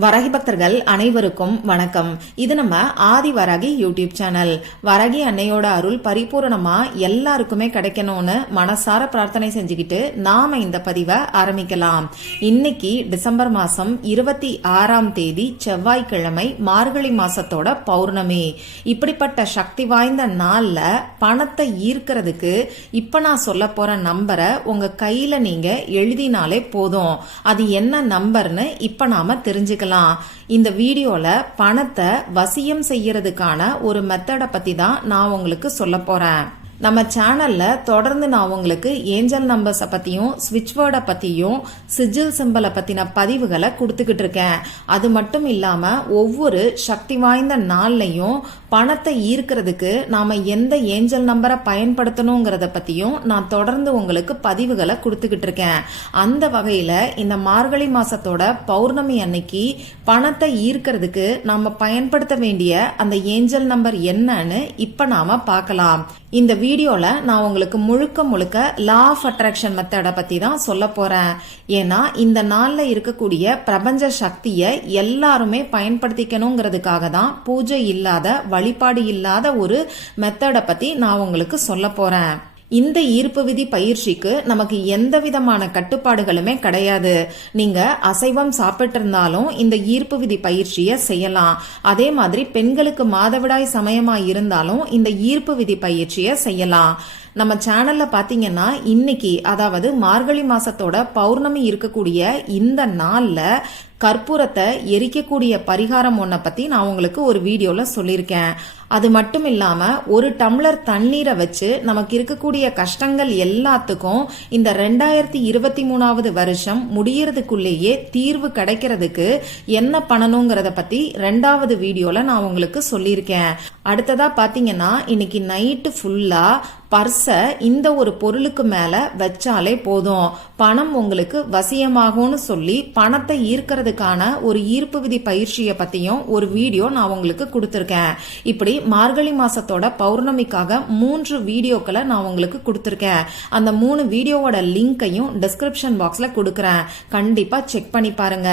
வரகி பக்தர்கள் அனைவருக்கும் வணக்கம். இது நம்ம ஆதி வரகி யூடியூப் சேனல். வரகி அன்னையோட அருள் பரிபூரணமா எல்லாருக்குமே கிடைக்கணும்னு மனசார பிரார்த்தனை செஞ்சுக்கிட்டு நாம இந்த பதிவை ஆரம்பிக்கலாம். இன்னைக்கு டிசம்பர் மாசம் இருபத்தி ஆறாம் தேதி செவ்வாய்க்கிழமை மார்கழி மாசத்தோட பௌர்ணமி. இப்படிப்பட்ட சக்தி வாய்ந்த நாள்ல பணத்தை ஈர்க்கிறதுக்கு இப்ப நான் சொல்ல போற நம்பரை உங்க கையில நீங்க எழுதினாலே போதும். அது என்ன நம்பர்னு இப்ப நாம தெரிஞ்சுக்கலாம் இந்த வீடியோல பணத்தை வசியம் செய்யறதுக்கான ஒரு மெத்தடை பத்தி தான் நான் உங்களுக்கு சொல்ல போறேன். நம்ம சேனல்ல தொடர்ந்து நான் உங்களுக்கு ஏஞ்சல் நம்பர்ஸை பத்தியும் ஸ்விட்ச் வேர்டை பத்தியும் சிஜில் சிம்பலை பத்தின பதிவுகளை கொடுத்துக்கிட்டு இருக்கேன். அது மட்டும் இல்லாம ஒவ்வொரு சக்தி வாய்ந்த நாள்லையும் பணத்தை ஈர்க்கிறதுக்கு நாம எந்த ஏஞ்சல் நம்பரை பயன்படுத்தணுங்கிறத பத்தியும் நான் தொடர்ந்து உங்களுக்கு பதிவுகளை கொடுத்துக்கிட்டு இருக்கேன். அந்த வகையில இந்த மார்கழி மாசத்தோட பௌர்ணமி அன்னைக்கு பணத்தை ஈர்க்கிறதுக்கு நாம பயன்படுத்த வேண்டிய அந்த ஏஞ்சல் நம்பர் என்னன்னு இப்ப நாம பார்க்கலாம். இந்த வீடியோல நான் உங்களுக்கு முழுக்க முழுக்க லா ஆஃப் அட்ராக்ஷன் மெத்தடை பத்தி தான் சொல்ல போறேன். ஏன்னா இந்த நாள்ல இருக்கக்கூடிய பிரபஞ்ச சக்தியை எல்லாருமே பயன்படுத்திக்கணுங்கிறதுக்காக தான் பூஜை இல்லாத வழிபாடு இல்லாத ஒரு மெத்தடை பத்தி நான் உங்களுக்கு சொல்ல போறேன். இந்த ஈர்ப்பு விதி பயிற்சிக்கு நமக்கு எந்த விதமான கட்டுப்பாடுகளுமே கிடையாது. நீங்க அசைவம் சாப்பிட்டு இருந்தாலும் இந்த ஈர்ப்பு விதி பயிற்சியை செய்யலாம். அதே மாதிரி பெண்களுக்கு மாதவிடாய் சமயமா இருந்தாலும் இந்த ஈர்ப்பு விதி பயிற்சியை செய்யலாம். நம்ம சேனல்ல பாத்தீங்கன்னா இன்னைக்கு அதாவது மார்கழி மாசத்தோட பௌர்ணமி இருக்கக்கூடிய இந்த நாள்ல கற்பூரத்தை எரிக்கக்கூடிய பரிகாரம் ஒன்றை பத்தி நான் உங்களுக்கு ஒரு வீடியோல சொல்லியிருக்கேன். அது மட்டும் இல்லாம ஒரு டம்ளர் தண்ணீரை வச்சு நமக்கு இருக்கக்கூடிய கஷ்டங்கள் எல்லாத்துக்கும் இந்த ரெண்டாயிரத்தி இருபத்தி மூணாவது வருஷம் முடியறதுக்குள்ளேயே தீர்வு கிடைக்கிறதுக்கு என்ன பண்ணணுங்கிறத பத்தி ரெண்டாவது வீடியோல நான் உங்களுக்கு சொல்லியிருக்கேன். அடுத்ததா பாத்தீங்கன்னா இன்னைக்கு நைட்டு ஃபுல்லா பர்ஸை இந்த ஒரு பொருளுக்கு மேல வச்சாலே போதும். பணம் உங்களுக்கு வசியமாகும்னு சொல்லி பணத்தை ஈர்க்கிறதுக்கான ஒரு ஈர்ப்பு விதி பயிற்சியை பத்தியும் ஒரு வீடியோ நான் உங்களுக்கு கொடுத்துருக்கேன். இப்படி மார்கழி மாசத்தோட பௌர்ணமிக்காக மூன்று வீடியோக்களை நான் உங்களுக்கு கொடுத்துருக்கேன். அந்த மூணு வீடியோவோட லிங்கையும் டிஸ்கிரிப்ஷன் பாக்ஸ்ல கொடுக்குறேன். கண்டிப்பா செக் பண்ணி பாருங்க.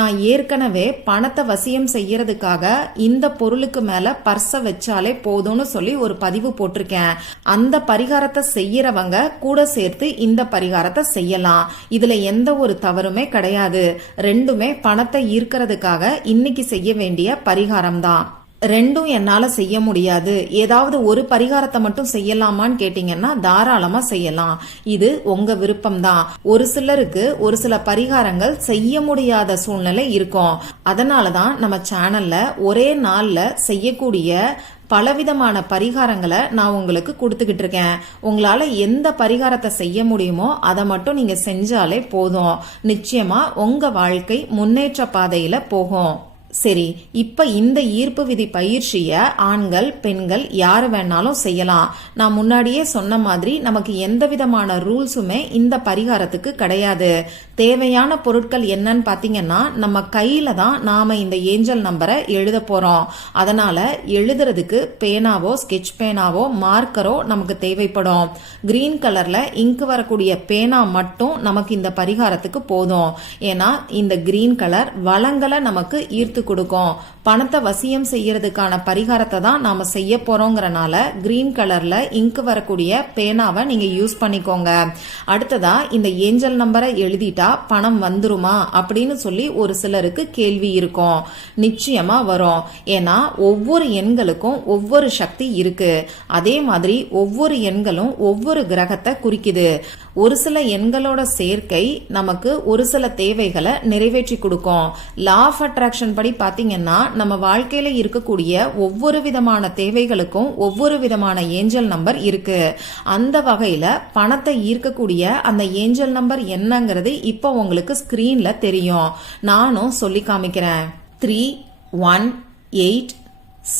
நான் ஏற்கனவே பணத்தை வசியம் செய்யறதுக்காக இந்த பொருளுக்கு மேல பர்ச வச்சாலே போதும்னு சொல்லி ஒரு பதிவு போட்டிருக்கேன். அந்த பரிகாரத்தை செய்யறவங்க கூட சேர்த்து இந்த பரிகாரத்தை செய்யலாம். இதுல எந்த ஒரு தவறுமே கிடையாது. ரெண்டுமே பணத்தை ஈர்க்கிறதுக்காக இன்னைக்கு செய்ய வேண்டிய பரிகாரம் தான் ரெண்டும் என்னால செய்ய முடியாது. ஏதாவது ஒரு பரிகாரத்தை மட்டும் செய்யலாமான்னு கேட்டீங்கன்னா தாராளமா செய்யலாம். இது உங்க விருப்பம் தான் ஒரு சிலருக்கு ஒரு சில பரிகாரங்கள் செய்ய முடியாத சூழ்நிலை இருக்கும். அதனாலதான் நம்ம சேனல்ல ஒரே நாள்ல செய்யக்கூடிய பலவிதமான பரிகாரங்களை நான் உங்களுக்கு கொடுத்துக்கிட்டு இருக்கேன். உங்களால எந்த பரிகாரத்தை செய்ய முடியுமோ அதை மட்டும் நீங்க செஞ்சாலே போதும். நிச்சயமா உங்க வாழ்க்கை முன்னேற்ற பாதையில போகும். சரி இப்ப இந்த ஈர்ப்பு விதி பயிற்சிய ஆண்கள் பெண்கள் யாரு வேணாலும் செய்யலாம். நான் முன்னாடியே சொன்ன மாதிரி நமக்கு எந்த விதமான ரூல்ஸுமே இந்த பரிகாரத்துக்கு கிடையாது. தேவையான பொருட்கள் என்னன்னு பாத்தீங்கன்னா நம்ம கையில தான் நாம இந்த ஏஞ்சல் நம்பரை எழுத போறோம். அதனால எழுதுறதுக்கு பேனாவோ ஸ்கெட்ச் பேனாவோ மார்க்கரோ நமக்கு தேவைப்படும். கிரீன் கலர்ல இங்கு வரக்கூடிய பேனா மட்டும் நமக்கு இந்த பரிகாரத்துக்கு போதும். ஏன்னா இந்த கிரீன் கலர் வளங்களை நமக்கு ஈர்த்து கொடுக்கும். பணத்தை வசியம் செய்யறதுக்கான பரிகாரத்தை தான் நாம செய்ய போறோங்கிறனால கிரீன் கலர்ல இங்க் வரக்கூடிய பேனாவை நீங்க யூஸ் பண்ணிக்கோங்க. அடுத்ததா இந்த ஏஞ்சல் நம்பரை எழுதிட்டா பணம் வந்துருமா அப்படின்னு சொல்லி ஒரு சிலருக்கு கேள்வி இருக்கும். நிச்சயமா வரும். ஏன்னா ஒவ்வொரு எண்களுக்கும் ஒவ்வொரு சக்தி இருக்கு. அதே மாதிரி ஒவ்வொரு எண்களும் ஒவ்வொரு கிரகத்தை குறிக்குது. ஒரு சில எண்களோட சேர்க்கை நமக்கு ஒரு சில தேவைகளை நிறைவேற்றி கொடுக்கும். லா ஆஃப் அட்ராக்ஷன் படி பாத்தீங்கன்னா நம்ம வாழ்க்கையில இருக்கக்கூடிய ஒவ்வொரு விதமான தேவைகளுக்கும் ஒவ்வொரு விதமான ஏஞ்சல் நம்பர் இருக்கு. அந்த வகையில பணத்தை ஈர்க்கக்கூடிய அந்த ஏஞ்சல் நம்பர் என்னங்கிறது இப்போ உங்களுக்கு ஸ்கிரீன்ல தெரியும். நானும் சொல்லி காமிக்கிறேன். Three one eight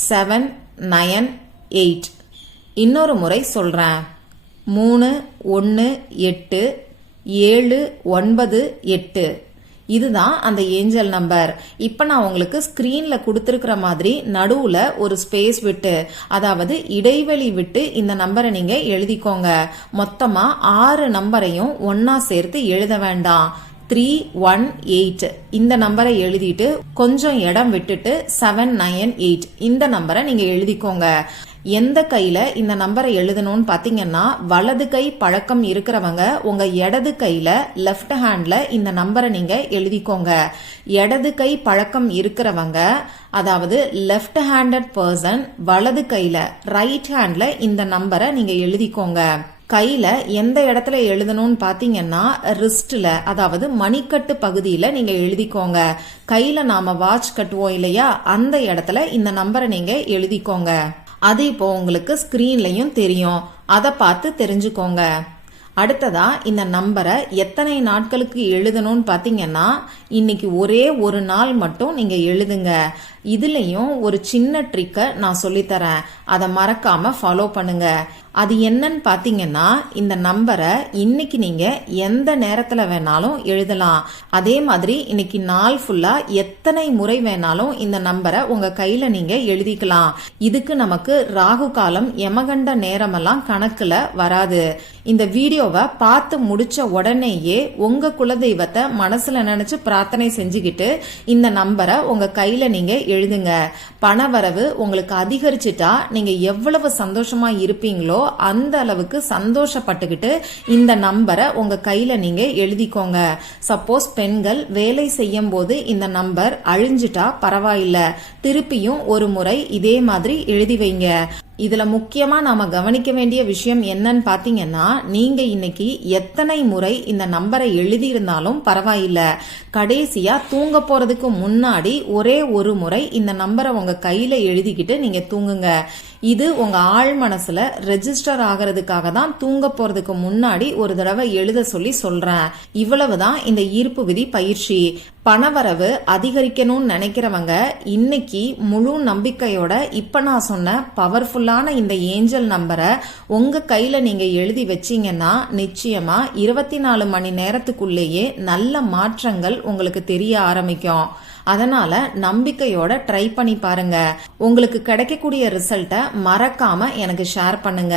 seven nine eight இன்னொரு முறை சொல்றேன். மூணு ஒன்று எட்டு ஏழு ஒன்பது எட்டு. இதுதான் அந்த ஏஞ்சல் நம்பர். இப்போ நான் உங்களுக்கு ஸ்க்ரீனில் கொடுத்துருக்கிற மாதிரி நடுவில் ஒரு ஸ்பேஸ் விட்டு அதாவது இடைவெளி விட்டு இந்த நம்பரை நீங்கள் எழுதிக்கோங்க. மொத்தமாக ஆறு நம்பரையும் ஒன்றா சேர்த்து எழுத வேண்டாம். த்ரீ ஒன் எயிட் இந்த நம்பரை எழுதிட்டு கொஞ்சம் இடம் விட்டுட்டு செவன் நைன் எயிட் இந்த நம்பரை நீங்கள் எழுதிக்கோங்க. எந்த கையில இந்த நம்பரை எழுதணும்னு பாத்தீங்கன்னா வலது கை பழக்கம் இருக்கிறவங்க உங்க இடது கையில லெஃப்ட் ஹேண்ட்ல இந்த நம்பரை நீங்க எழுதிக்கோங்க. இடது கை பழக்கம் இருக்கிறவங்க அதாவது லெஃப்ட் ஹேண்டட் பர்சன் வலது கையில ரைட் ஹேண்ட்ல இந்த நம்பரை நீங்க எழுதிக்கோங்க. கையில எந்த இடத்துல எழுதணும்னு பாத்தீங்கன்னா ரிஸ்ட்ல அதாவது மணிக்கட்டு பகுதியில நீங்க எழுதிக்கோங்க. கையில நாம வாட்ச் கட்டுவோம் இல்லையா? அந்த இடத்துல இந்த நம்பரை நீங்க எழுதிக்கோங்க. அது இப்போ உங்களுக்கு ஸ்க்ரீன்லையும் தெரியும். அதை பார்த்து தெரிஞ்சுக்கோங்க. அடுத்ததா இந்த நம்பரை எத்தனை நாட்களுக்கு எழுதணும்னு பார்த்தீங்கன்னா இன்னைக்கு ஒரே ஒரு நாள் மட்டும் நீங்கள் எழுதுங்க. இதுலயும் ஒரு சின்ன ட்ரிக்கை நான் சொல்லித்தரேன். அதை மறக்காம ஃபாலோ பண்ணுங்க. அது என்னன்னு பாத்தீங்கன்னா இந்த நம்பரை இன்னைக்கு நீங்க எந்த நேரத்துல வேணாலும் எழுதலாம். அதே மாதிரி இன்னைக்கு நாள் ஃபுல்லா எத்தனை முறை வேணாலும் இந்த நம்பரை உங்க கையில நீங்க எழுதிக்கலாம். இதுக்கு நமக்கு ராகு காலம் எமகண்ட நேரமெல்லாம் கணக்குல வராது. இந்த வீடியோவை பார்த்து முடிச்ச உடனேயே உங்க குலதெய்வத்தை மனசுல நினைச்சு பிரார்த்தனை செஞ்சுக்கிட்டு இந்த நம்பரை உங்க கையில நீங்க எழுதுங்க. பணவரவு உங்களுக்கு அதிகரிச்சுட்டா நீங்க எவ்வளவு சந்தோஷமா இருப்பீங்களோ அந்த அளவுக்கு சந்தோஷப்பட்டுக்கிட்டு இந்த நம்பரை உங்க கையில நீங்க எழுதிக்கோங்க. சப்போஸ் பெண்கள் வேலை செய்யும் போது இந்த நம்பர் அழிஞ்சிட்டா பரவாயில்ல. திருப்பியும் ஒரு முறை இதே மாதிரி எழுதி வைங்க. இதுல முக்கியமா நாம கவனிக்க வேண்டிய விஷயம் என்னன்னு பாத்தீங்கன்னா நீங்க இன்னைக்கு எத்தனை முறை இந்த நம்பரை எழுதியிருந்தாலும் பரவாயில்ல. கடைசியா தூங்க போறதுக்கு முன்னாடி ஒரே ஒரு முறை இந்த நம்பரை உங்க கையில எழுதிக்கிட்டு நீங்க தூங்குங்க. இது உங்க ஆழ் மனசுல ரெஜிஸ்டர் ஆகிறதுக்காக தான் தூங்க போறதுக்கு முன்னாடி ஒரு தடவை எழுத சொல்லி சொல்றேன். இவ்வளவுதான் இந்த ஈர்ப்பு விதி பயிற்சி. பணவரவு அதிகரிக்கணும்னு நினைக்கிறவங்க இன்னைக்கு முழு நம்பிக்கையோட இப்ப நான் சொன்ன பவர்ஃபுல்லான இந்த ஏஞ்சல் நம்பரை உங்க கையில நீங்க எழுதி வச்சீங்கன்னா நிச்சயமா இருபத்தி நாலு மணி நேரத்துக்குள்ளேயே நல்ல மாற்றங்கள் உங்களுக்கு தெரிய ஆரம்பிக்கும். அதனால நம்பிக்கையோட ட்ரை பண்ணி பாருங்க. உங்களுக்கு கிடைக்கக்கூடிய ரிசல்ட்டை மறக்காம எனக்கு ஷேர் பண்ணுங்க.